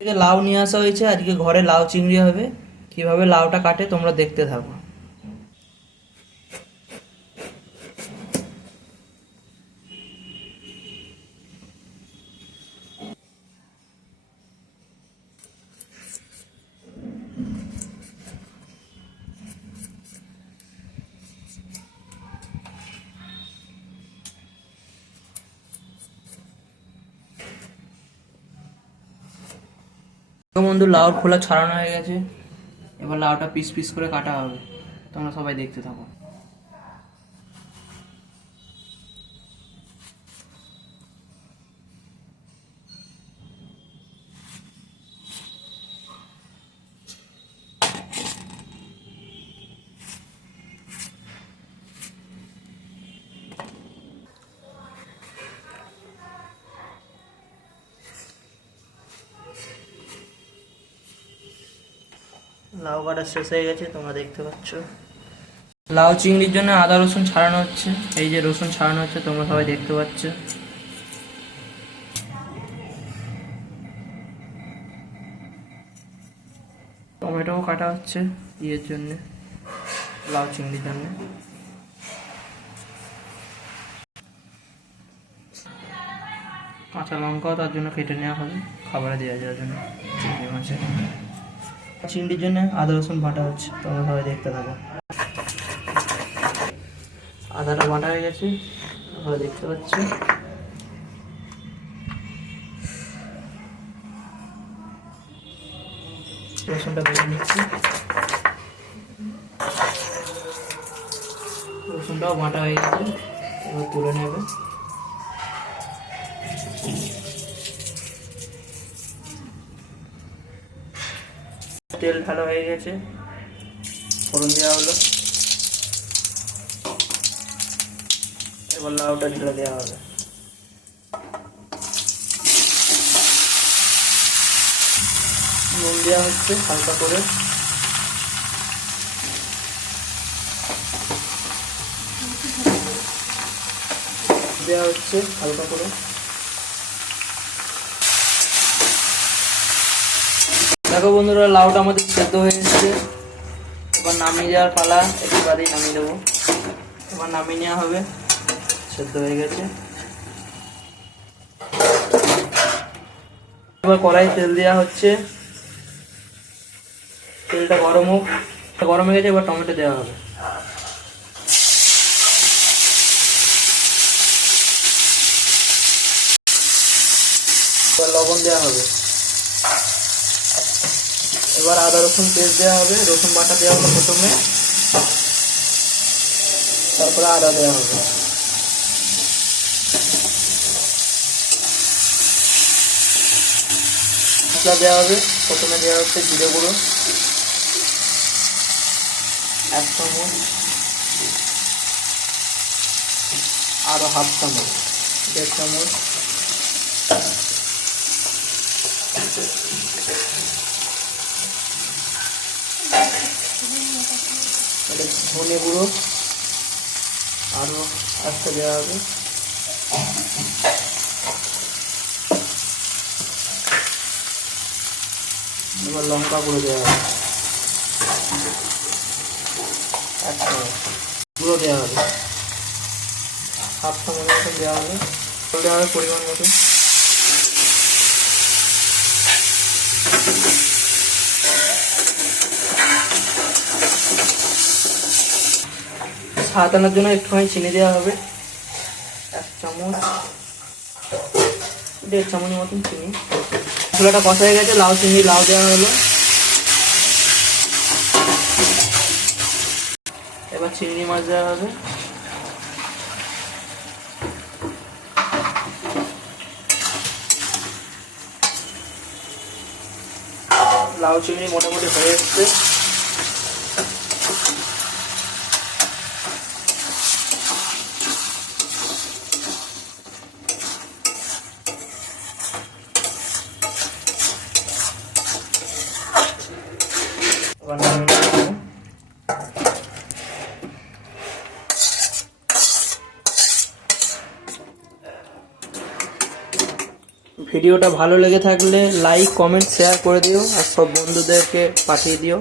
থেকে লাউ নিয়ে আসা হয়েছে। আজকে ঘরে লাউ চিংড়ি হবে। কিভাবে লাউটা কাটে তোমরা দেখতে থাকো। তো বন্ধু, লাউর খোলা ছাড়ানো হয়ে গেছে। এবার লাউটা পিস পিস করে কাটা হবে। তোমরা সবাই দেখতে থাকো। লাউ কাটা শেষ হয়ে গেছে, তোমরা দেখতে পাচ্ছ। লাউ চিংড়ির জন্য আদা রসুন ছাড়ানো হচ্ছে। এই যে রসুন ছাড়ানো হচ্ছে, তোমরা সবাই দেখতে পাচ্ছ। টমেটোও কাটা হচ্ছে ইয়ের জন্য, লাউ চিংড়ির জন্য। কাঁচা লঙ্কাও তার জন্য কেটে নেওয়া হবে, খাবারে দেওয়া যাওয়ার জন্য। চিংড়ি মাছের চিংড়ির জন্য আদা রসুন বাটা হচ্ছে, তোমরা সবাই দেখতে থাকো। আদাটা বাটা হয়ে গেছে, তোমরা দেখতে পাচ্ছ। রসুনটা বেটে নিচ্ছি। রসুনটাও বাটা হয়ে গেছে, এবার তুলে নেবে। তেল ঢালা হয়ে গেছে, ফোড়ন দেওয়া হলো। এবার লাউটা ঢেলে দেওয়া হবে। নুন দেওয়া হচ্ছে হালকা করে। দেওয়া হচ্ছে হালকা করে। দেখো বন্ধুরা, লাউটা আমাদের সেদ্ধ হয়ে এসেছে। এবার নামিয়ে যাওয়ার পালা, একটু বাদেই নামিয়ে দেবো। এবার নামিয়ে নেওয়া হবে, সেদ্ধ হয়ে গেছে। এবার কড়াই তেল দেওয়া হচ্ছে। তেলটা গরম হোক। গরম হয়ে গেছে, এবার টমেটো দেওয়া হবে। এবার লবণ দেওয়া হবে। এবার আদা রসুন পেস্ট দেওয়া হবে। রসুন বাটা দেওয়া হবে প্রথমে, তারপরে আদা দেওয়া হবে। মশলা দেওয়া হবে। প্রথমে দেওয়া হচ্ছে জিরে গুঁড়ো 1 চামচ, আরো হাফ চামচ, 1.5 চামচ। ধনে গুঁড়ো আরো আস্তে দেওয়া হবে। এবার লঙ্কা গুঁড়ো দেওয়া হবে 1 চামচ। গুঁড়ো দেওয়া হবে হাফ চামচ মতন দেওয়া হবে। দেওয়া হবে পরিমাণ মতো। স্বাদ আনার জন্য একটুখানি চিনি দেওয়া হবে 1 চামচ, 1.5 চামচ মতন চিনি। মশলাটা কষা হয়ে গেছে, লাউ চিংড়ি লাউ দেওয়া হলো। এবার চিংড়ি মাছ দেওয়া হবে। লাউ চিংড়ি মোটামুটি হয়ে এসছে। ভিডিওটা ভালো লেগে থাকলে লাইক কমেন্ট শেয়ার করে দিও আর সব বন্ধুদেরকে পাঠিয়ে দিও।